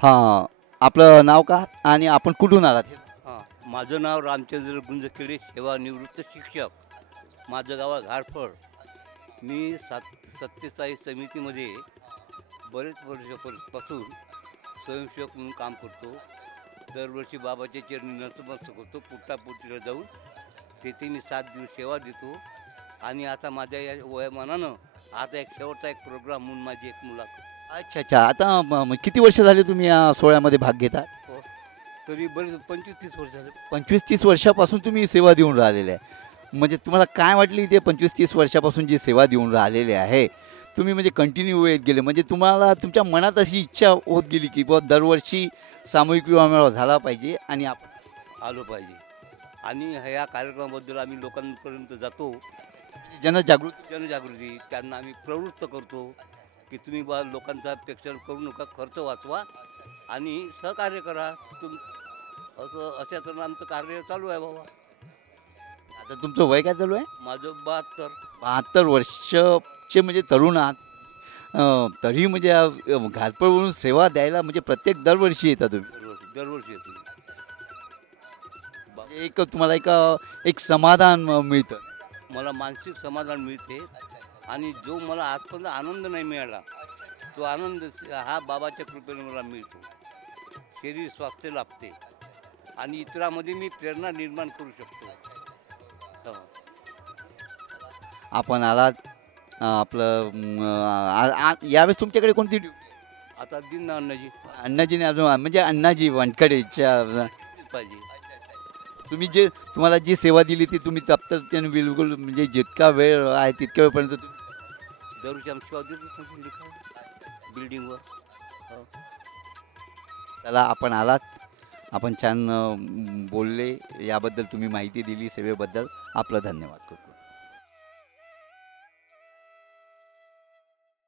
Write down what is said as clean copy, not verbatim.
हां, आपलं नाव का आणि आपण कुठून आलात? हां, माझं नाव रामचंद्र गुंजखेडे, सेवानिवृत्त शिक्षक. माझं गाव आहे घारफळ. मी सत्यसाई समितीमध्ये बरेच वर्षापासून स्वयंसेवक म्हणून काम करतो. दरवर्षी बाबाच्या चरणी नतमस्तक होतो. पुट्टापुट्टीला जाऊन तेथे मी 7 दिवस सेवा देतो. आणि आता माझ्या या वयोमानानं आता एक शेवटचा एक प्रोग्राम म्हणून माझी एक मुलाखत. अच्छा, अच्छा. आता किती वर्ष झाले तुम्ही या सोहळ्यामध्ये भाग घेता? हो, तरी बरेच 25-30 वर्ष झाले. 25-30 वर्षापासून तुम्ही सेवा देऊन राहिलेले आहे. म्हणजे तुम्हाला काय वाटली ते 25-30 वर्षापासून जी सेवा देऊन राहिलेले आहे, तुम्ही म्हणजे कंटिन्यू येत गेले, म्हणजे तुम्हाला तुमच्या मनात अशी इच्छा होत गेली की बुवा दरवर्षी सामूहिक विवाह मेळावा झाला पाहिजे आणि आपण आलो पाहिजे. आणि ह्या कार्यक्रमाबद्दल आम्ही लोकांपर्यंत जातो. जनजागृती जनजागृती त्यांना आम्ही प्रवृत्त करतो की तुम्ही बा लोकांचा अपेक्षा करू नका, खर्च वाचवा आणि सहकार्य करा. अशा तऱ्हेनं आमचं कार्य चालू आहे बाबा. आता तुमचं वय काय चालू आहे? माझं 72. 72 वर्षचे म्हणजे तरुण आहात. तरी म्हणजे घाटपळवरून सेवा द्यायला म्हणजे प्रत्येक दरवर्षी येता तुम्ही. दरवर्षी येतो. म्हणजे एक तुम्हाला एक समाधान मिळतं. मला मानसिक समाधान मिळते. आणि जो मला आजपर्यंत आनंद नाही मिळाला, तो आनंद हा बाबाच्या कृपेने मला मिळतो. शरीर स्वास्थ्य लाभते आणि इतरांमध्ये मी प्रेरणा निर्माण करू शकतो. आपण आलात आपलं यावेळेस तुमच्याकडे कोणती ड्युटी? आता दिन अन्नाजी अण्णाजीने अजून म्हणजे अण्णाजी वानखडेच्या पाहिजे. तुम्ही जे तुम्हाला जी सेवा दिली ती तुम्ही सातत्याने बिलकुल म्हणजे जितका वेळ आहे तितक्या वेळपर्यंत तुम्ही दरवर्षी आमची सेवा देतो बिल्डिंगवर. चला आपण आलात, आपण छान बोलले, याबद्दल तुम्ही माहिती दिली सेवेबद्दल आपलं धन्यवाद.